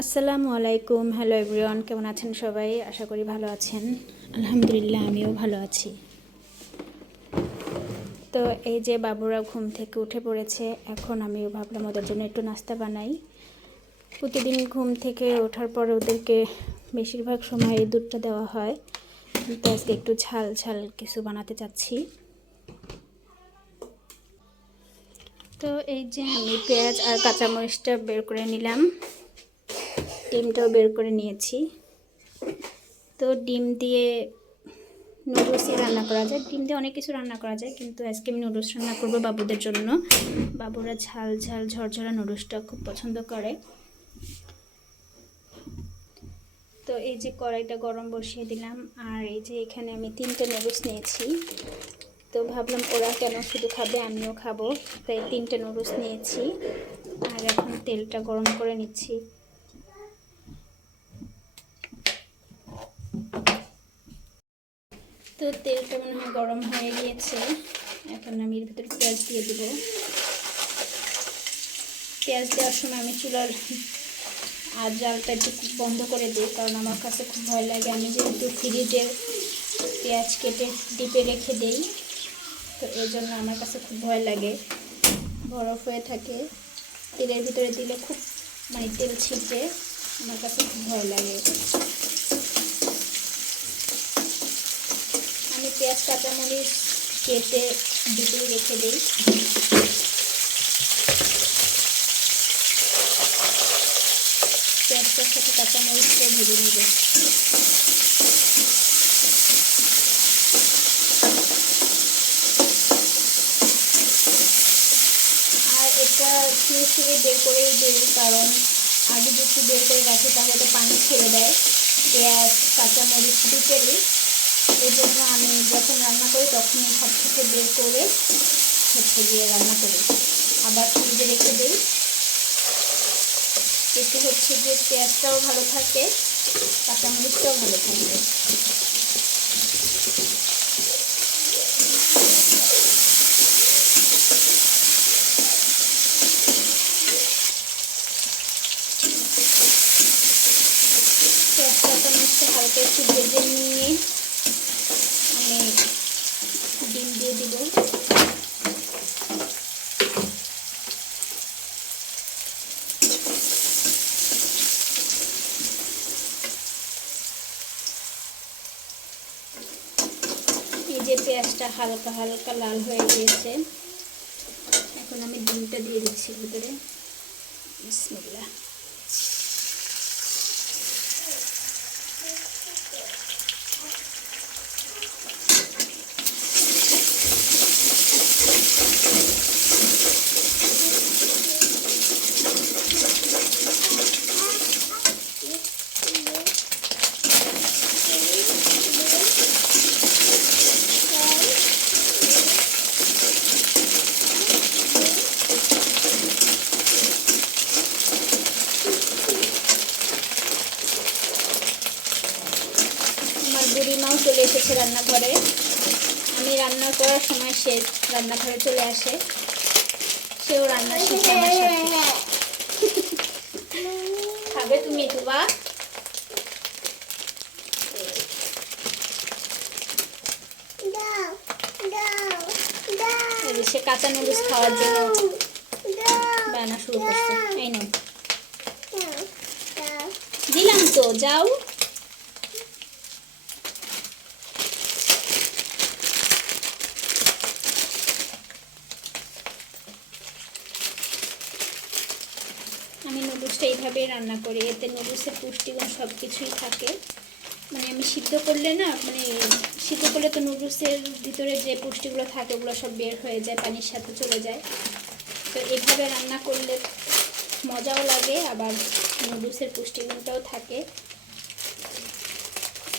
আসসালামু আলাইকুম, hello everyone, কেমন আছেন সবাই? আশা করি ভালো আছেন। আলহামদুলিল্লাহ, আমিও ভালো আছি। তো এই যে বাবুরা ঘুম থেকে উঠে পড়েছে, এখন আমিও ভাবলাম ওদের জন্য একটু নাস্তা বানাই। প্রতিদিন ঘুম থেকে ওঠার পর ওদেরকে বেশিরভাগ সময় এই দুধটা দেওয়া হয়। কিন্তু আজকে একটু ঝাল ঝাল কিছু বানাতে চাচ্ছি। তো এই যে আমি পেঁয়াজ আর কাঁচামরিচটা বের করে নিলাম। ডিমটাও বের করে নিয়েছি। তো ডিম দিয়ে নুডলসই রান্না করা যায়। ডিম দিয়ে অনেক কিছু রান্না করা যায়, কিন্তু আজকে আমি নুডলস রান্না করব বাবুদের জন্য। বাবুরা ঝাল ঝাল, ঝরঝরা নুডলসটা খুব পছন্দ করে। তো এই যে কড়াইটা গরম বসিয়ে দিলাম, আর এই যে এখানে আমি তিনটে নুডলস নিয়েছি। তো ভাবলাম ওরা কেন শুধু খাবে, আমিও খাব। তাই তিনটে নুডলস নিয়েছি, আর এখন তেলটা গরম করে নিচ্ছি। তো তেলটা মনে হয় গরম হয়ে গিয়েছে। এখন আমি এর ভিতরে পেঁয়াজ দিয়ে দেবো। পেঁয়াজ দেওয়ার সময় আমি চুলার আর জালটা একটু বন্ধ করে দিই, কারণ আমার কাছে খুব ভয় লাগে। আমি যেহেতু ফ্রিজের পেঁয়াজ কেটে ডিপে রেখে দেই, তো এই জন্য আমার কাছে খুব ভয় লাগে। বরফ হয়ে থাকে। তেলের ভিতরে দিলে খুব মানে তেল ছিটে আমার কাছে খুব ভয় লাগে আমি পেঁয়াজ, কাঁচামরিচ কেটে ডিপে রেখে দিই। পেঁয়াজটার সাথে কাঁচামরিচটা ভেজে নেবে। আর এটা ফ্রিজ থেকে বের করেই দিই, কারণ আগে যদি বের করে রাখি তাহলে পানি ছেড়ে দেয়। পেঁয়াজ, কাঁচামরিচ এই জন্য আমি যখন রান্না করি তখনই সব কিছু বের করে হচ্ছে গিয়ে রান্না করি। আবার ফ্রিজে রেখে দিই। এতে হচ্ছে যে পেঁয়াজটাও ভালো থাকে, কাঁচামরিচটাও ভালো থাকে পেঁয়াজ কাঁচামরিচটা হালকা একটু ভেজে নিয়ে আমি ডিম দিয়ে দিব এই যে পেঁয়াজটা হালকা হালকা লাল হয়ে গিয়েছে। এখন আমি ডিমটা দিয়ে দিচ্ছি ভিতরে। বিসমিল্লাহ আমার বুড়িমাও চলে এসেছে রান্নাঘরে আমি রান্না করার সময় সে রান্নাঘরে চলে আসে। সেও রান্না শিখে আমার সাথে। খাবে তুমি তুবা সে কাঁচা নুডলস খাওয়ার জন্য বায়না শুরু করছে। এই নাও। দিলাম তো, যাও আমি নুডলসটা এইভাবেই রান্না করি। এতে নুডলসের পুষ্টিগুণ সব কিছুই থাকে। মানে আমি সিদ্ধ করলে না মানে সিদ্ধ করলে তো নুডলসের ভিতরে যে পুষ্টিগুলো থাকে, ওগুলো সব বের হয়ে যায়, পানির সাথে চলে যায়। তো এইভাবে রান্না করলে মজাও লাগে, আবার নুডলসের পুষ্টিগুণটাও থাকে।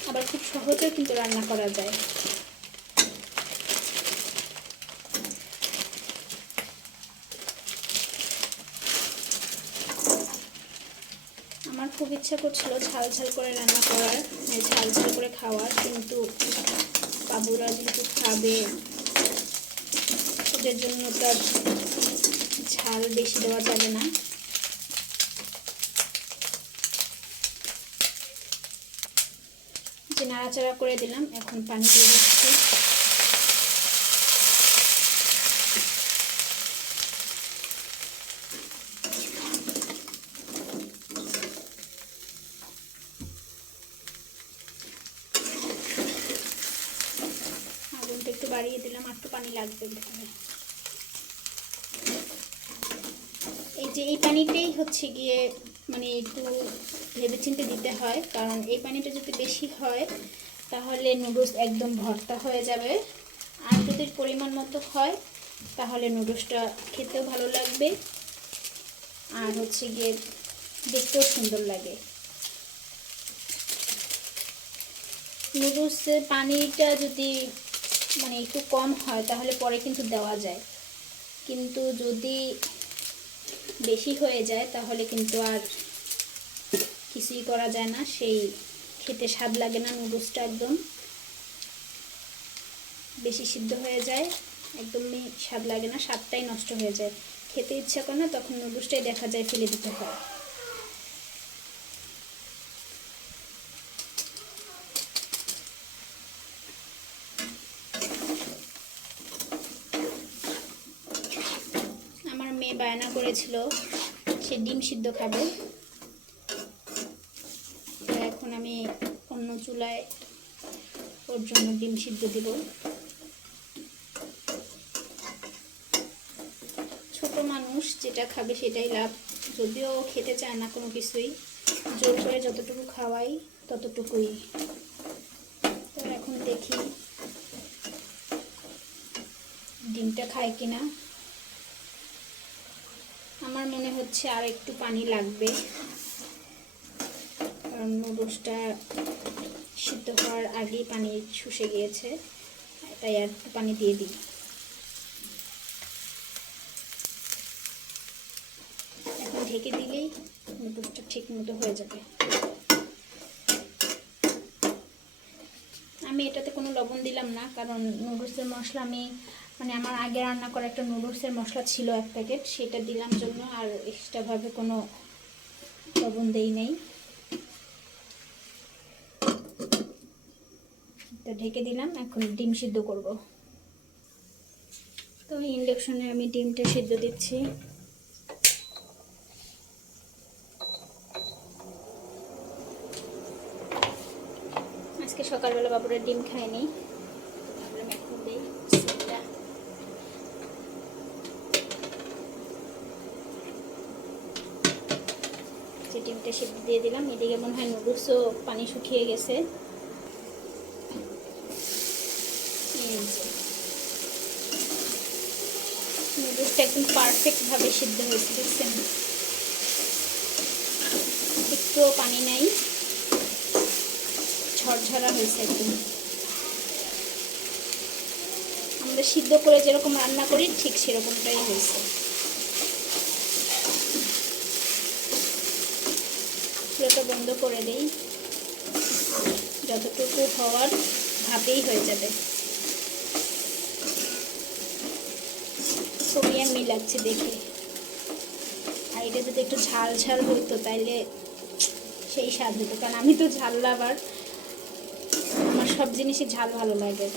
আবার খুব সহজেও কিন্তু রান্না করা যায়। খুব ইচ্ছা করছিল ঝাল ঝাল করে রান্না করার মানে ঝাল ঝাল করে খাওয়ার, কিন্তু বাবুরা যেহেতু খাবে, ওদের জন্য তার ঝাল বেশি দেওয়া যাবে না। যে নাড়াচাড়া করে দিলাম, এখন পানি দিয়ে দিচ্ছি। পানি লাগবে এই যে এই পানিটাই হচ্ছে গিয়ে মানে একটু ভেবেচিন্তে দিতে হয়, কারণ এই পানিটা যদি বেশি হয়, তাহলে নুডলস একদম ভর্তা হয়ে যাবে। আর যদি পরিমাণ মতো হয়, তাহলে নুডলসটা খেতেও ভালো লাগবে। আর হচ্ছে গিয়ে দেখতেও সুন্দর লাগে। নুডলসের পানিটা যদি মানে একটু কম হয়, তাহলে পরে কিন্তু দেওয়া যায়। কিন্তু যদি বেশি হয়ে যায়, তাহলে কিন্তু আর কিছুই করা যায় না। সেই খেতে স্বাদ লাগে না নুডলসটা একদম। বেশি সিদ্ধ হয়ে যায়, একদমই স্বাদ লাগে না, স্বাদটাই নষ্ট হয়ে যায়। খেতে ইচ্ছা করে না, তখন নুডলসটাই দেখা যায়, ফেলে দিতে হয় আমার মেয়ে বায়না করেছিল, সে ডিম সিদ্ধ খাবে। এখন আমি অন্য চুলায় ওর জন্য ডিম সিদ্ধ দিব। ছোট মানুষ যেটা খাবে সেটাই লাভ। যদিও খেতে চায় না কোনো কিছুই, জোর করে যতটুকু খাওয়াই ততটুকুই। তো এখন দেখি ডিমটা খায় কিনা। আমার মনে হচ্ছে আর একটু পানি লাগবে। কারণ নুডলসটা সিদ্ধ হওয়ার আগেই পানি শুষে গিয়েছে। তাই আর একটু পানি দিয়ে দিই। এখন ঢেকে দিলেই নুডলসটা ঠিক মতো হয়ে যাবে। আমি এটাতে কোনো লবণ দিলাম না, কারণ নুডলসের মশলা আমি মানে আমার আগে রান্না করা একটা নুডলসের মশলা ছিল এক প্যাকেট, সেটা দিলাম জন্য আর এক্সট্রাভাবে কোনো লবণ দেই নেই। তো ঢেকে দিলাম, এখন ডিম সিদ্ধ করব। তো ইন্ডাকশনে আমি ডিমটা সিদ্ধ দিচ্ছি। আজকে সকালবেলা বাবুরা ডিম খায়নি ভাবলাম এখন দিই সিদ্ধটা। যে ডিমটা সিদ্ধ দিয়ে দিলাম। এদিকে মনে হয় নুডলসও পানি শুকিয়ে গেছে। নুডলসটা একদম পারফেক্টভাবে সিদ্ধ হয়েছে, দেখছেন? একটুও পানি নাই। ঝরঝরা হয়েছে একদম। আমরা সিদ্ধ করে যেরকম রান্না করি, ঠিক সেরকমটাই হয়েছে। বন্ধ করে দেই। যতটুকু হওয়ার ভাবেই হয়ে যাবে। খুবই আমি লাগছে দেখে। আর এটা যদি একটু ঝাল ঝাল হতো তাইলে সেই স্বাদ হতো কারণ আমি তো ঝাল লাভার। আমার সব জিনিসই ঝাল ভালো লাগে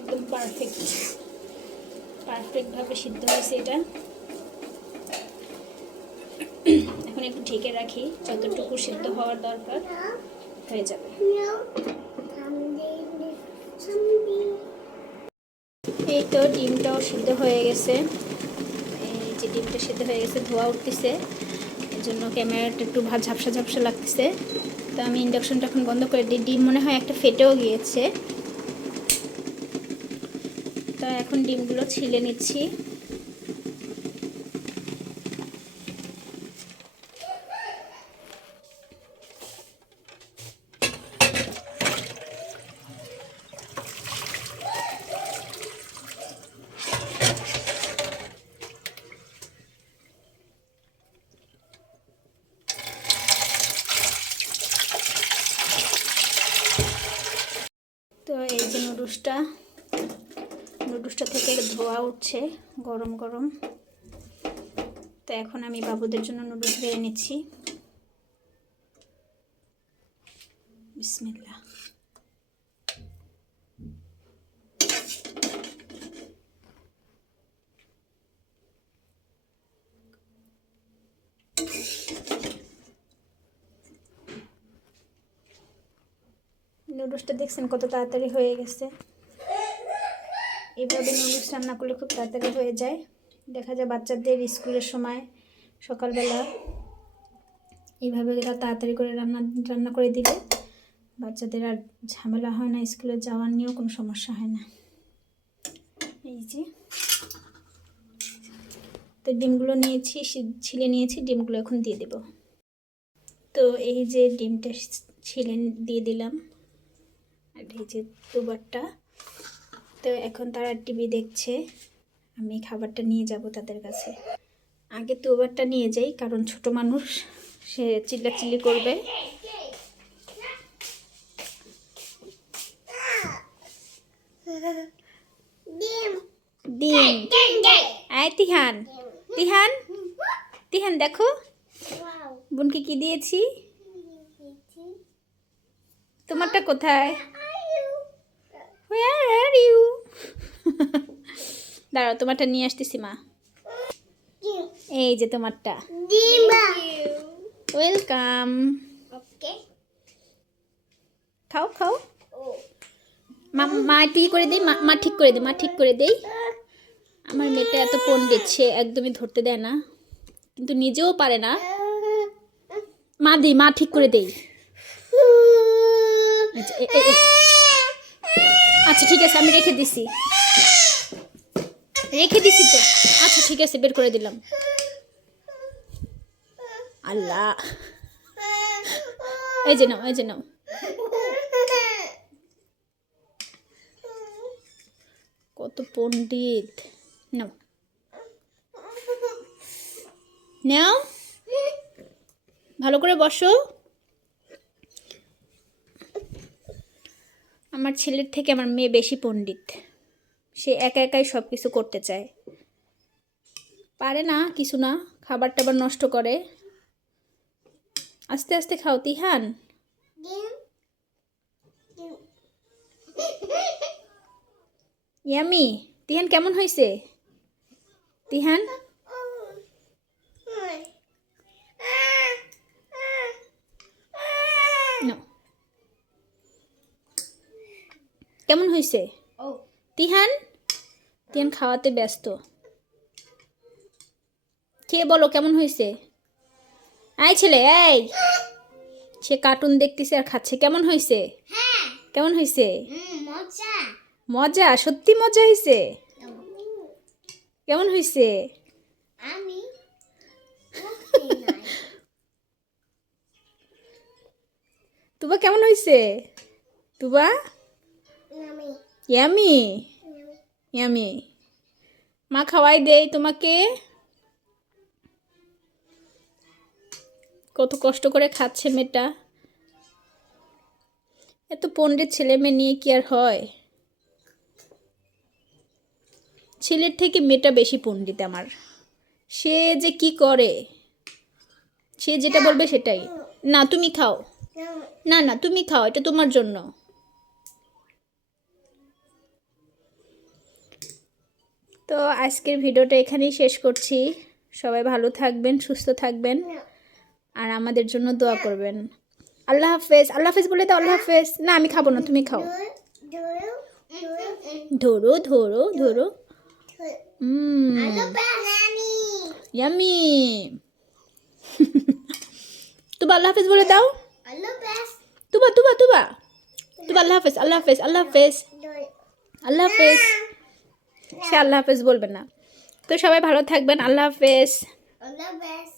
একদম পারফেক্ট পারফেক্টভাবে এটা। এখন একটু ঢেকে রাখি, যতটুকু সিদ্ধ হওয়ার দরকার হয়ে যাবে। এই তো ডিমটাও সিদ্ধ হয়ে গেছে। এই যে ডিমটা সিদ্ধ হয়ে গেছে, ধোয়া উঠতেছে। এর জন্য ক্যামেরাটা একটু ঝাপসা ঝাপসা লাগতেছে। তো আমি ইন্ডাকশনটা এখন বন্ধ করে দিই। ডিম মনে হয় একটা ফেটেও গিয়েছে। তো এখন ডিমগুলো ছিলে নিচ্ছি তো এই যে নুডলসটা নুডলসটা থেকে ধোয়া উঠছে, গরম গরম। তো এখন আমি বাবুদের জন্য নুডলস বেড়ে নিচ্ছি। বিসমিল্লাহ। নুডলসটা দেখছেন কত তাড়াতাড়ি হয়ে গেছে। এভাবে নুডলস রান্না করলে খুব তাড়াতাড়ি হয়ে যায়। দেখা যায় বাচ্চাদের স্কুলের সময়, সকালবেলা এইভাবে তাড়াতাড়ি করে রান্না রান্না করে দিলে বাচ্চাদের আর ঝামেলা হয় না, স্কুলে যাওয়ার নিয়েও কোনো সমস্যা হয় না। এই যে। তো ডিমগুলো নিয়েছি ছিলে নিয়েছি, ডিমগুলো এখন দিয়ে দেব। তো এই যে ডিমটা ছিলে দিয়ে দিলাম। আর এই যে দুবারটা তো এখন তারা টিভি দেখছে। আমি খাবারটা নিয়ে যাব তাদের কাছে। আগে দুবারটা নিয়ে যাই কারণ ছোট মানুষ সে চিল্লাচিল্লি করবে। ডিম। আয় তিহান তিহান তিহান দেখো। বোনকে কি দিয়েছি? তোমারটা কোথায়? Where are you? দাঁড়াও তোমারটা নিয়ে আসতেছি মা। এই যে তোমারটা। ওয়েলকাম। খাও খাও। মা মা একটু করে দেই মা মা ঠিক করে দে মা ঠিক করে দেই। আমার মেয়েটা এত পণ্ডিত সে একদমই ধরতে দেয় না। কিন্তু নিজেও পারে না। মা দিই মা ঠিক করে দেই। আচ্ছা আচ্ছা ঠিক আছে আমি রেখে দিছি। রেখে দিছি তো। আচ্ছা ঠিক আছে, বের করে দিলাম। আল্লাহ। এই যে নাও, এই যে নাও। কত পণ্ডিত। নাও। নাও। ভালো করে বসো। আমার ছেলের থেকে আমার মেয়ে বেশি পণ্ডিত। সে একা একাই সব কিছু করতে চায়। পারে না কিছু না খাবার টাবার নষ্ট করে। আস্তে আস্তে খাও তিহান। ইয়ামি তিহান কেমন হয়েছে? তিহান? কেমন হয়েছে? তিহান? তিহান খাওয়াতে ব্যস্ত। খেয়ে বলো কেমন হয়েছে আয় ছেলে এই। সে কার্টুন দেখতেছে আর খাচ্ছে। কেমন হয়েছে কেমন হয়েছে মজা। সত্যি মজা হয়েছে কেমন হয়েছে আমি তুবা কেমন হয়েছে তুবা? ইয়ামি? ইয়ামি মা, খাওয়াই দেই তোমাকে। কত কষ্ট করে খাচ্ছে মেয়েটা। এত পণ্ডিত ছেলে মেয়ে নিয়ে কি আর হয়? ছেলের থেকে মেয়েটা বেশি পণ্ডিত আমার। সে যে কি করে? সে যেটা বলবে সেটাই। না, তুমি খাও। না না, তুমি খাও, এটা তোমার জন্য। তো আজকের ভিডিওটা এখানেই শেষ করছি। সবাই ভালো থাকবেন, সুস্থ থাকবেন আর আমাদের জন্য দোয়া করবেন। আল্লাহ হাফেজ আল্লাহ হাফেজ বলে তো আল্লাহ হাফেজ। না, আমি খাব না, তুমি খাও। ধরো ধরো ধরো। ইয়ামি তুবা, আল্লাহ হাফেজ বলে দাও। তুবা তুবা তুবা। তুবা, আল্লাহ হাফেজ আল্লাহ হাফেজ আল্লাহ হাফেজ। আল্লাহ হাফেজ। সে আল্লাহ হাফেজ বলবেন না। তো সবাই ভালো থাকবেন। আল্লাহ হাফেজ। আল্লাহ best.